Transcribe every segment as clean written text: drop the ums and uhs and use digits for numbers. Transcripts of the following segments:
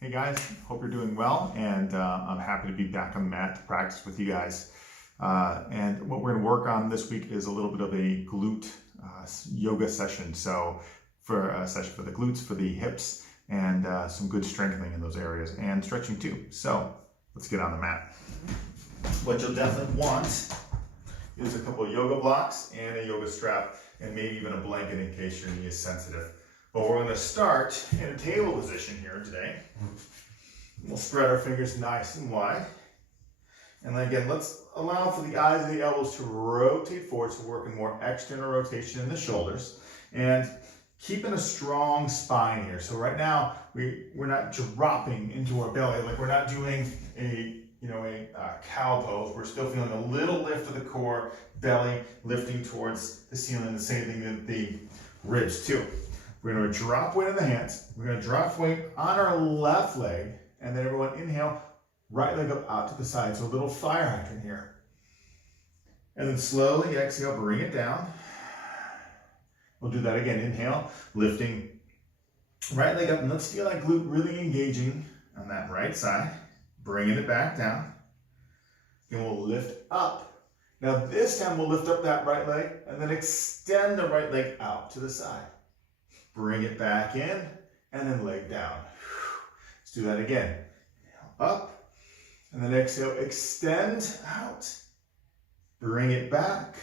Hey guys, hope you're doing well, and I'm happy to be back on the mat to practice with you guys. And what we're going to work on this week is a little bit of a glute yoga session. So for a session for the glutes, for the hips, and some good strengthening in those areas, and stretching too. So let's get on the mat. What you'll definitely want is a couple of yoga blocks and a yoga strap, and maybe even a blanket in case your knee is sensitive. But we're going to start in a table position here today. We'll spread our fingers nice and wide. And then again, let's allow for the eyes and the elbows to rotate forward, so we're working more external rotation in the shoulders. And keeping a strong spine here. So right now, we're not dropping into our belly, like we're not doing a cow pose. We're still feeling a little lift of the core, belly lifting towards the ceiling. The same thing with the ribs too. We're going to drop weight in the hands. We're going to drop weight on our left leg. And then everyone inhale, right leg up out to the side. So a little fire hydrant here. And then slowly exhale, bring it down. We'll do that again. Inhale, lifting right leg up. And let's feel that glute really engaging on that right side. Bringing it back down. Then we'll lift up. Now this time we'll lift up that right leg and then extend the right leg out to the side. Bring it back in, and then leg down. Let's do that again. Inhale up, and then exhale, extend out. Bring it back,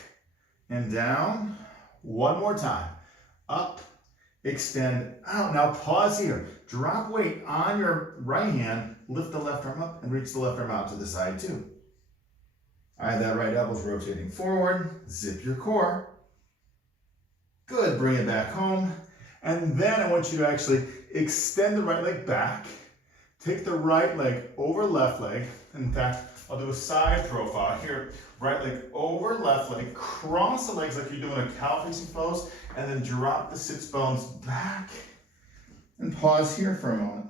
and down. One more time. Up, extend out. Now pause here. Drop weight on your right hand, lift the left arm up, and reach the left arm out to the side too. All right, that right elbow's rotating forward. Zip your core. Good, bring it back home. And then I want you to actually extend the right leg back. Take the right leg over left leg. In fact, I'll do a side profile here. Right leg over left leg. Cross the legs like you're doing a cow facing pose. And then drop the sits bones back. And pause here for a moment.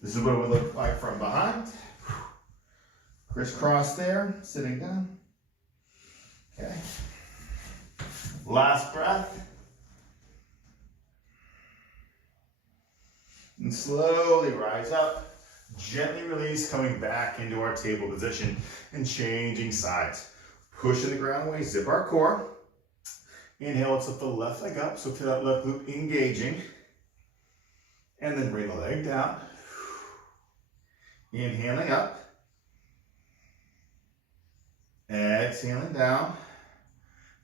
This is what it would look like from behind. Crisscross there, sitting down. Okay. Last breath. And slowly rise up. Gently release, coming back into our table position and changing sides. Pushing the ground away, zip our core. Inhale, let's lift the left leg up, so feel that left glute engaging. And then bring the leg down. Inhaling up. Exhaling down.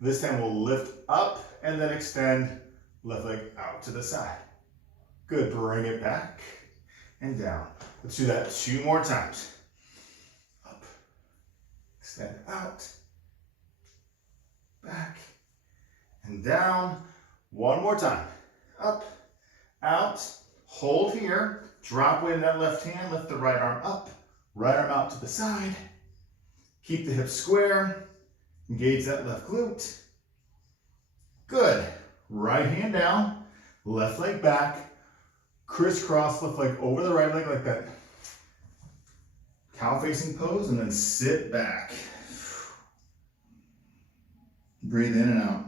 This time we'll lift up and then extend left leg out to the side. Good, bring it back and down. Let's do that 2 more times. Up, extend out, back, and down. 1 more time. Up, out, hold here. Drop weight in that left hand, lift the right arm up, right arm out to the side. Keep the hips square. Engage that left glute. Good. Right hand down, left leg back. Crisscross left leg over the right leg like that cow facing pose, and then sit back. Breathe in and out.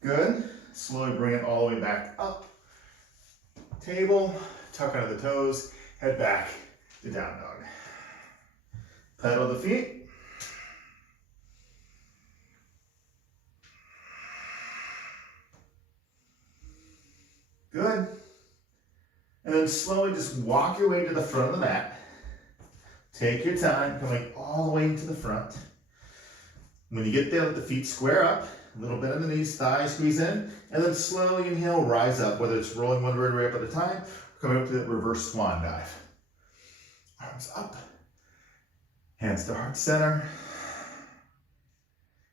Good. Slowly bring it all the way back up. Table, tuck under the toes, head back to down dog. Pedal the feet. Good. And then slowly just walk your way to the front of the mat. Take your time, coming all the way to the front. When you get there, let the feet square up. A little bit on the knees, thighs squeeze in, and then slowly inhale, rise up, whether it's rolling one vertebrae up at a time, or coming up to that reverse swan dive. Arms up, hands to heart center.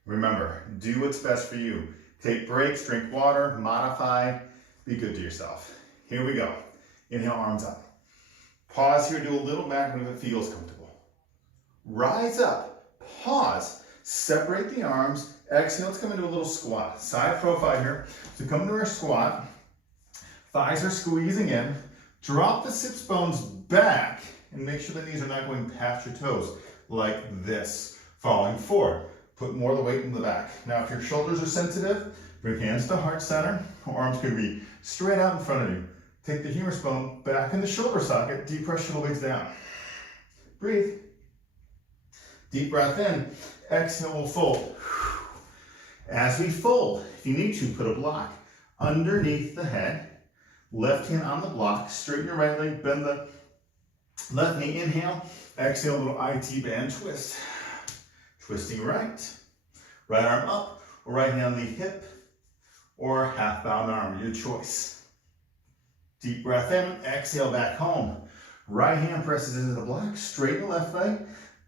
Remember, do what's best for you. Take breaks, drink water, modify, be good to yourself. Here we go. Inhale, arms up. Pause here, do a little back when it feels comfortable. Rise up, pause, separate the arms. Exhale, let's come into a little squat. Side profile here. So come into our squat. Thighs are squeezing in. Drop the sits bones back and make sure the knees are not going past your toes like this, falling forward. Put more of the weight in the back. Now, if your shoulders are sensitive, bring hands to heart center. Arms could be straight out in front of you. Take the humerus bone back in the shoulder socket. Deep press shoulder blades down. Breathe. Deep breath in. Exhale, we'll fold. As we fold, if you need to, put a block underneath the head. Left hand on the block. Straighten your right leg. Bend the left knee. Inhale. Exhale, little IT band twist. Twisting right. Right arm up, or right hand on the hip, or half bound arm, your choice. Deep breath in, exhale back home. Right hand presses into the block, straighten the left leg,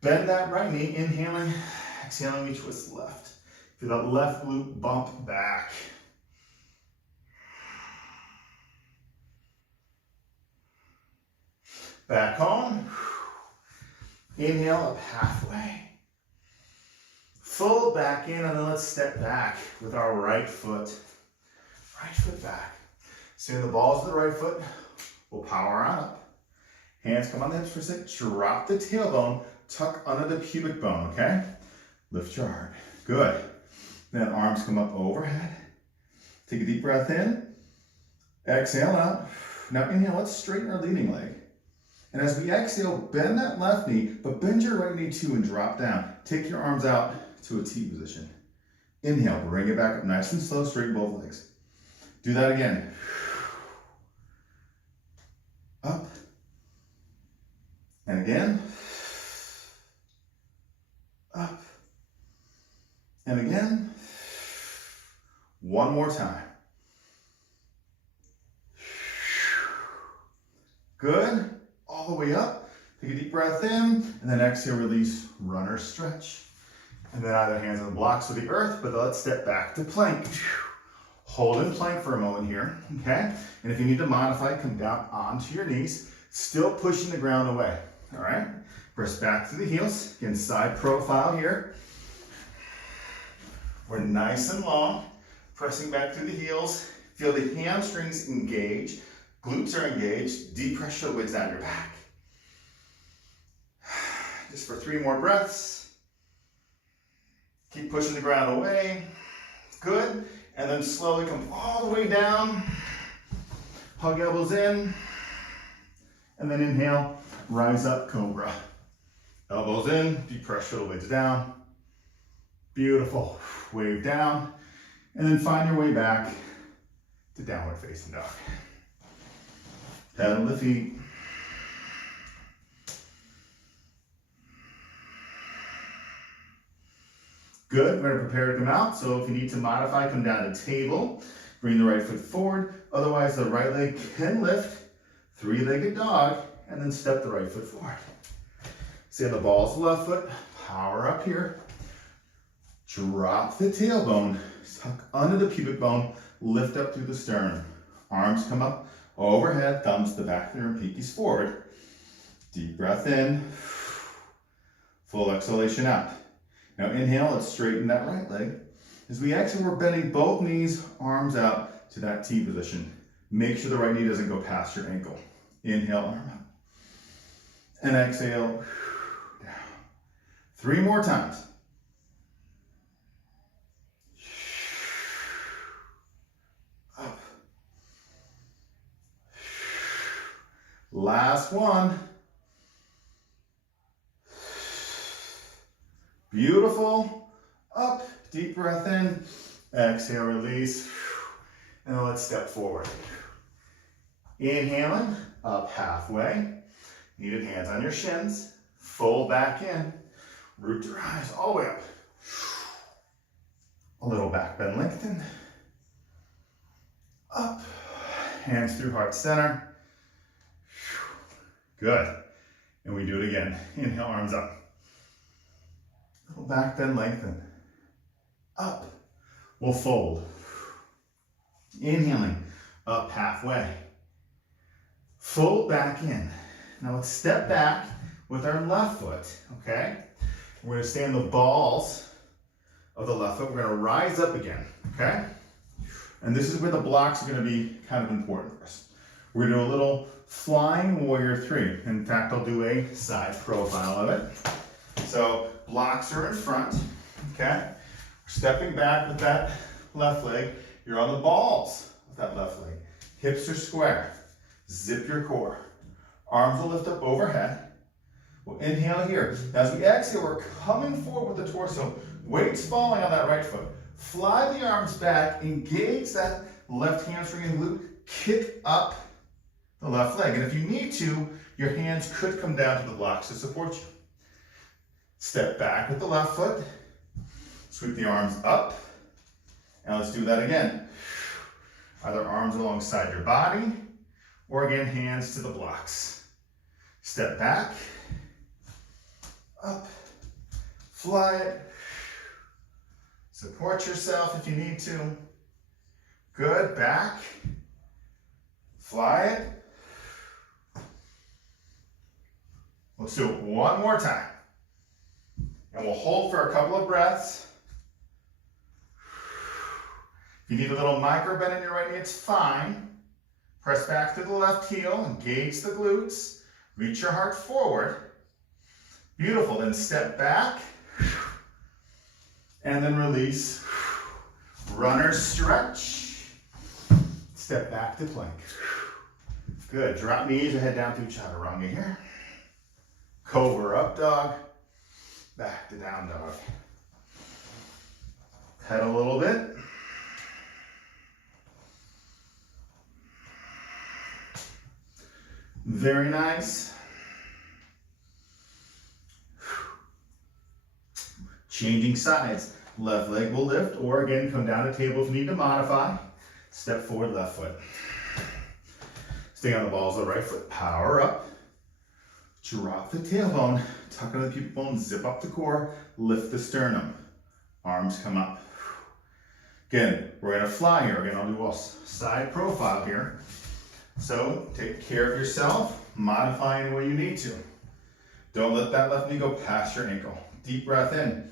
bend that right knee, inhaling, exhaling, you twist left. Feel that left glute bump back. Back home. Inhale up halfway. Fold back in, and then let's step back with our right foot. Right foot back. Send the balls to the right foot. We'll power on up. Hands come on the hips for a sec. Drop the tailbone. Tuck under the pubic bone, okay? Lift your heart. Good. Then arms come up overhead. Take a deep breath in. Exhale out. Now inhale, let's straighten our leading leg. And as we exhale, bend that left knee, but bend your right knee too and drop down. Take your arms out to a T position. Inhale, bring it back up nice and slow, straighten both legs. Do that again. Up. And again. Up. And again. One more time. Good. All the way up. Take a deep breath in, and then exhale, release, runner stretch. And then either hands on the blocks of the earth, but let's step back to plank. Hold in plank for a moment here, okay? And if you need to modify, come down onto your knees, still pushing the ground away, all right? Press back to the heels, again, side profile here. We're nice and long, pressing back through the heels. Feel the hamstrings engage, glutes are engaged, deep press shoulder blades down your back. Just for 3 more breaths. Keep pushing the ground away. Good. And then slowly come all the way down. Hug elbows in. And then inhale, rise up, cobra. Elbows in, deep press shoulder blades down. Beautiful. Wave down. And then find your way back to downward facing dog. Pedal the feet. Good, we're gonna prepare to come out. So if you need to modify, come down to table. Bring the right foot forward. Otherwise, the right leg can lift. 3-legged dog, and then step the right foot forward. Send the balls to the left foot. Power up here. Drop the tailbone. Tuck under the pubic bone. Lift up through the sternum. Arms come up overhead. Thumbs to the back of the room. Pinkies forward. Deep breath in. Full exhalation out. Now inhale, let's straighten that right leg. As we exhale, we're bending both knees, arms out to that T position. Make sure the right knee doesn't go past your ankle. Inhale, arm up. And exhale, down. 3 more times. Up. Last one. Beautiful. Up, deep breath in, exhale, release, and then let's step forward. Inhaling, up halfway. Needed hands on your shins. Fold back in. Root to rise all the way up. A little back bend, lengthen. Up. Hands through heart center. Good. And we do it again. Inhale, arms up. Little back bend, lengthen. Up. We'll fold. Inhaling, up halfway. Fold back in. Now let's step back with our left foot, okay? We're gonna stand the balls of the left foot. We're gonna rise up again, okay? And this is where the blocks are gonna be kind of important for us. We're gonna do a little flying warrior 3. In fact, I'll do a side profile of it. So blocks are in front, okay? Stepping back with that left leg. You're on the balls of that left leg. Hips are square. Zip your core. Arms will lift up overhead. We'll inhale here. As we exhale, we're coming forward with the torso. Weight's falling on that right foot. Fly the arms back. Engage that left hamstring and glute. Kick up the left leg. And if you need to, your hands could come down to the blocks to support you. Step back with the left foot. Sweep the arms up. And let's do that again. Either arms alongside your body, or again, hands to the blocks. Step back, up, fly it. Support yourself if you need to. Good, back, fly it. Let's do it one more time. And we'll hold for a couple of breaths. If you need a little micro bend in your right knee, it's fine. Press back to the left heel, engage the glutes, reach your heart forward. Beautiful, then step back, and then release. Runner stretch. Step back to plank. Good, drop knees or head down through chaturanga here. Cobra up dog, back to down dog. Head a little bit. Very nice. Changing sides. Left leg will lift, or again, come down to table if you need to modify. Step forward, left foot. Stay on the balls of the right foot. Power up. Drop the tailbone. Tuck under the pubic bone. Zip up the core. Lift the sternum. Arms come up. Again, we're going to fly here. Again, I'll do a side profile here. So take care of yourself. Modify any way you need to. Don't let that left knee go past your ankle. Deep breath in.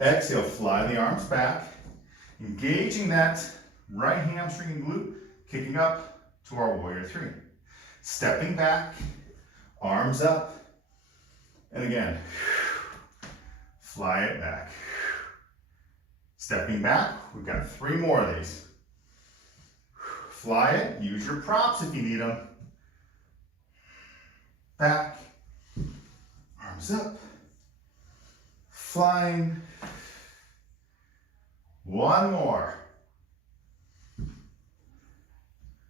Exhale, fly the arms back. Engaging that right hamstring and glute. Kicking up to our warrior 3. Stepping back. Arms up. And again, fly it back. Stepping back. We've got 3 more of these. Fly it. Use your props if you need them. Back. Arms up. Flying. One more.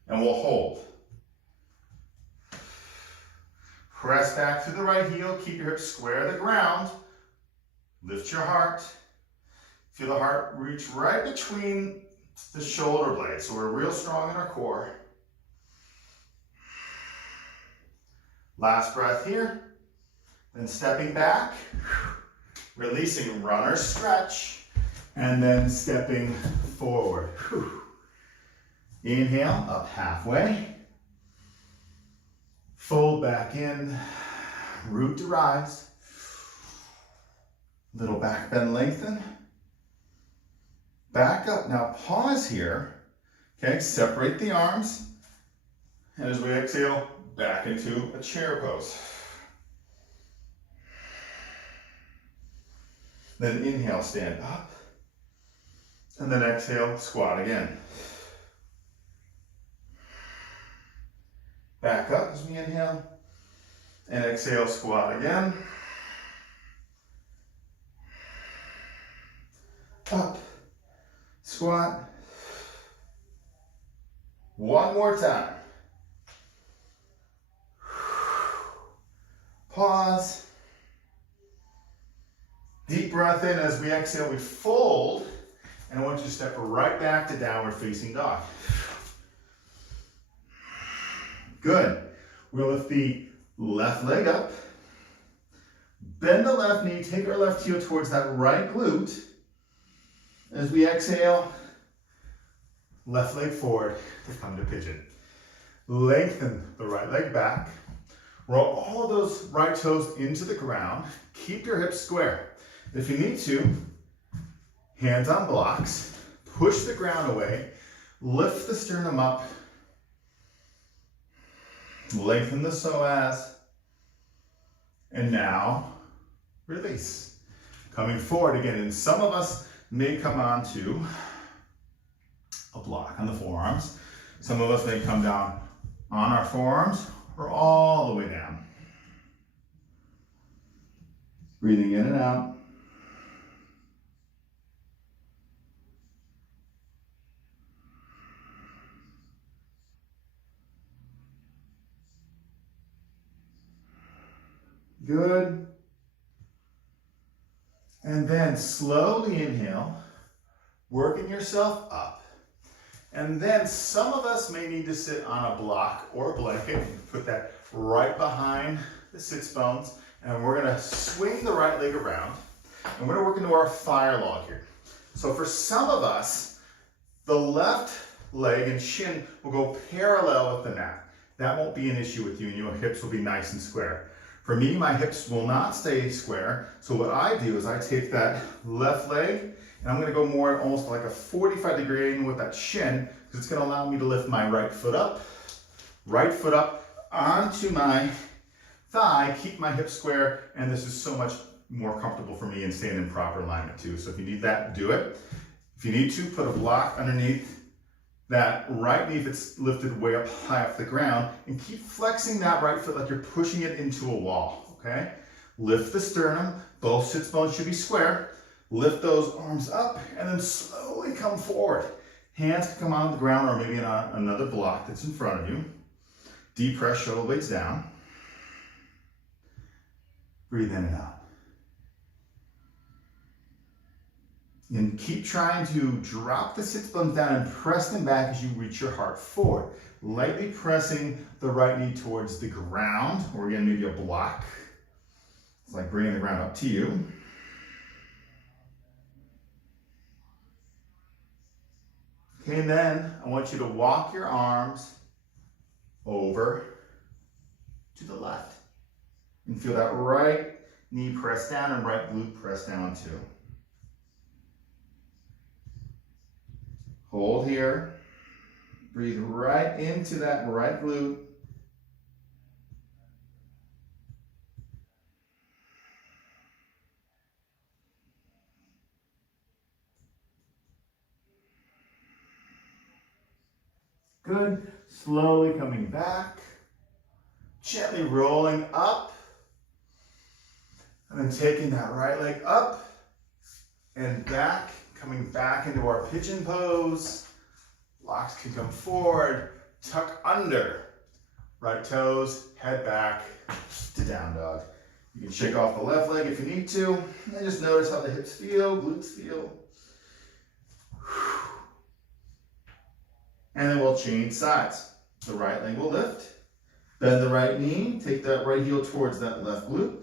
And we'll hold. Press back to the right heel. Keep your hips square to the ground. Lift your heart. Feel the heart reach right between the shoulder blades. So we're real strong in our core. Last breath here. Then stepping back. Releasing runner stretch. And then stepping forward. Inhale, up halfway. Fold back in. Root to rise. Little back bend, lengthen. Back up. Now pause here. Okay, separate the arms. And as we exhale, back into a chair pose. Then inhale, stand up. And then exhale, squat again. Back up as we inhale. And exhale, squat again. Up. Squat. One more time. Pause. Deep breath in. As we exhale, we fold. And I want you to step right back to downward facing dog. Good. We'll lift the left leg up. Bend the left knee. Take our left heel towards that right glute. As we exhale, left leg forward to come to pigeon. Lengthen the right leg back. Roll all of those right toes into the ground. Keep your hips square. If you need to, hands on blocks. Push the ground away. Lift the sternum up. Lengthen the psoas. And now, release. Coming forward again, and some of us may come onto a block on the forearms. Some of us may come down on our forearms or all the way down. Breathing in and out. Good. And then slowly inhale, working yourself up. And then some of us may need to sit on a block or a blanket. Put that right behind the sits bones. And we're gonna swing the right leg around. And we're gonna work into our fire log here. So for some of us, the left leg and shin will go parallel with the mat. That won't be an issue with you, and your hips will be nice and square. For me, my hips will not stay square. So what I do is I take that left leg and I'm gonna go more almost like a 45-degree angle with that shin, because it's gonna allow me to lift my right foot up onto my thigh, keep my hips square, and this is so much more comfortable for me and staying in proper alignment too. So if you need that, do it. If you need to, put a block underneath that right knee if it's lifted way up high off the ground, and keep flexing that right foot like you're pushing it into a wall, okay? Lift the sternum, both sits bones should be square. Lift those arms up and then slowly come forward. Hands can come on the ground or maybe on another block that's in front of you. Deep press, shoulder blades down. Breathe in and out. And keep trying to drop the sits bones down and press them back as you reach your heart forward. Lightly pressing the right knee towards the ground, or again, maybe a block. It's like bringing the ground up to you. Okay, and then I want you to walk your arms over to the left. And feel that right knee press down and right glute press down too. Hold here. Breathe right into that right glute. Good. Slowly coming back. Gently rolling up. And then taking that right leg up and back. Coming back into our pigeon pose. Blocks can come forward, tuck under. Right toes, head back to down dog. You can shake off the left leg if you need to. And just notice how the hips feel, glutes feel. And then we'll change sides. The right leg will lift. Bend the right knee, take that right heel towards that left glute.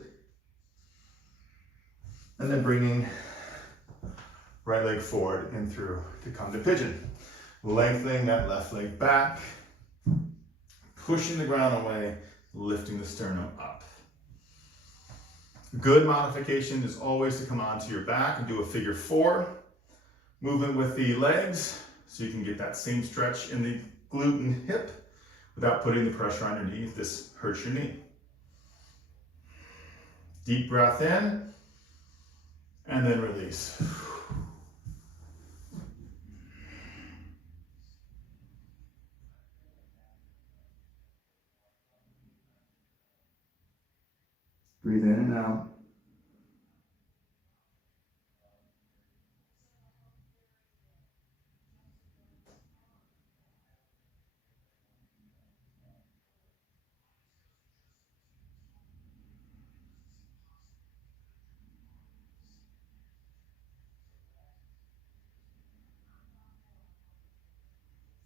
And then bringing right leg forward and through to come to pigeon. Lengthening that left leg back, pushing the ground away, lifting the sternum up. Good modification is always to come onto your back and do a figure 4 movement with the legs so you can get that same stretch in the glute and hip without putting the pressure underneath. This hurts your knee. Deep breath in and then release. Breathe in and out.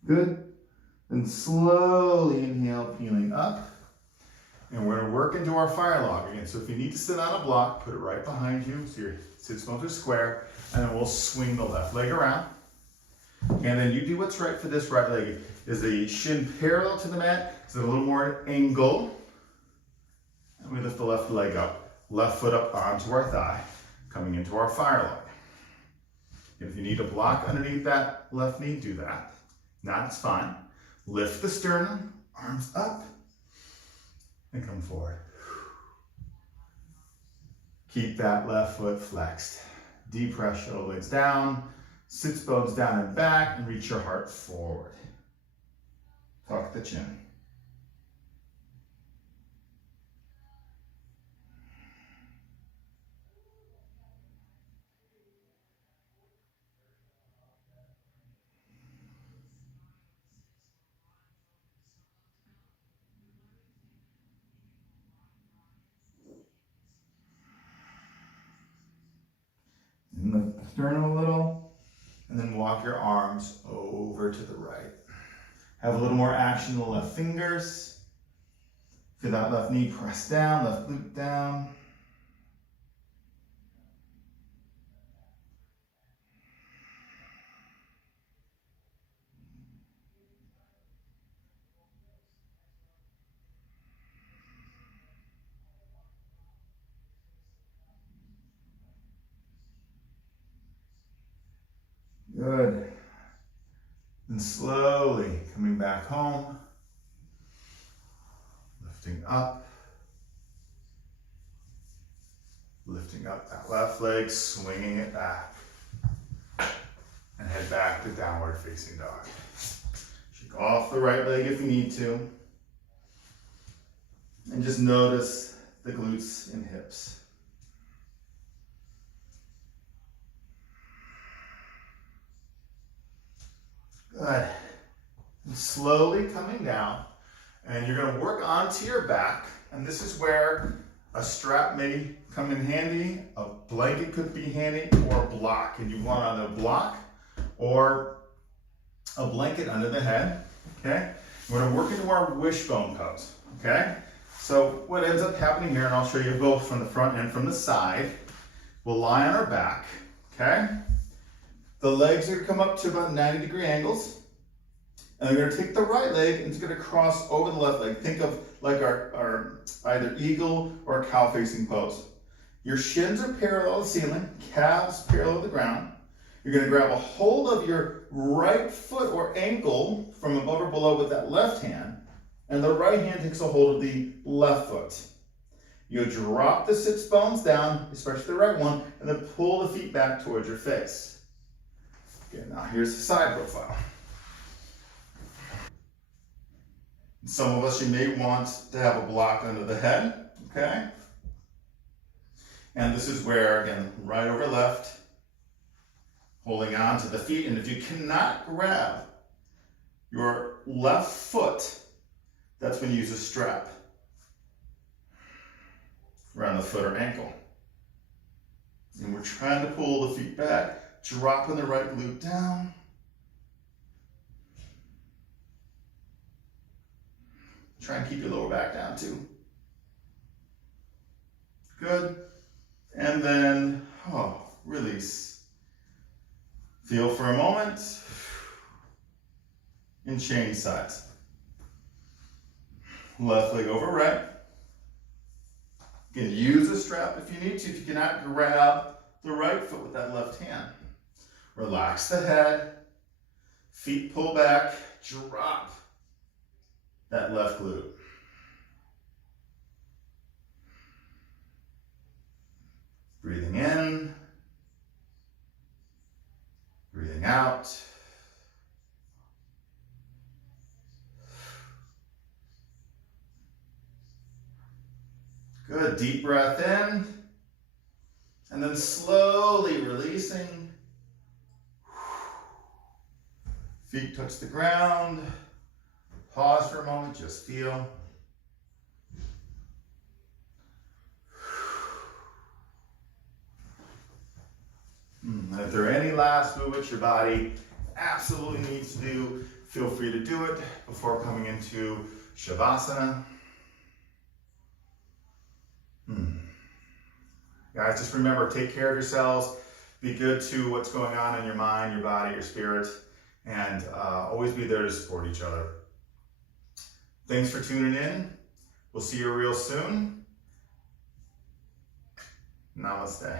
Good. Then slowly inhale, peeling up. And we're going to work into our fire log again. So if you need to sit on a block, put it right behind you so your sits bones are square. And then we'll swing the left leg around. And then you do what's right for this right leg. Is the shin parallel to the mat? Is it a little more angle? And we lift the left leg up. Left foot up onto our thigh. Coming into our fire log. If you need a block underneath that left knee, do that. Not, it's fine. Lift the sternum, arms up. and come forward. Keep that left foot flexed. Deep press, shoulder blades down, sits bones down and back, and reach your heart forward. Tuck the chin. Lift the sternum a little, and then walk your arms over to the right. Have a little more action in the left fingers. Feel that left knee press down, left glute down. Good. And slowly coming back home, lifting up that left leg, swinging it back, and head back to downward facing dog. Shake off the right leg if you need to, and just notice the glutes and hips. Good. And slowly coming down, and you're going to work onto your back, and this is where a strap may come in handy, a blanket could be handy, or a block. And you want either a block or a blanket under the head, okay? We're going to work into our wishbone pose, okay? So what ends up happening here, and I'll show you both from the front and from the side, we'll lie on our back, okay? The legs are going to come up to about 90-degree angles. And we're going to take the right leg and it's going to cross over the left leg. Think of like our either eagle or cow facing pose. Your shins are parallel to the ceiling, calves parallel to the ground. You're going to grab a hold of your right foot or ankle from above or below with that left hand, and the right hand takes a hold of the left foot. You drop the sits bones down, especially the right one, and then pull the feet back towards your face. Okay, now here's the side profile. Some of us, you may want to have a block under the head, okay? And this is where, again, right over left, holding on to the feet. And if you cannot grab your left foot, that's when you use a strap around the foot or ankle. And we're trying to pull the feet back, dropping the right glute down. Try and keep your lower back down too. Good. And then, release. Feel for a moment. And change sides. Left leg over right. You can use a strap if you need to, if you cannot grab the right foot with that left hand. Relax the head. Feet pull back. Drop that left glute. Breathing in, breathing out. Good, deep breath in, and then slowly releasing. Feet touch the ground. Pause for a moment, just feel. And if there are any last movements your body absolutely needs to do, feel free to do it before coming into Shavasana. Guys, just remember, take care of yourselves. Be good to what's going on in your mind, your body, your spirit, and always be there to support each other. Thanks for tuning in. We'll see you real soon. Namaste.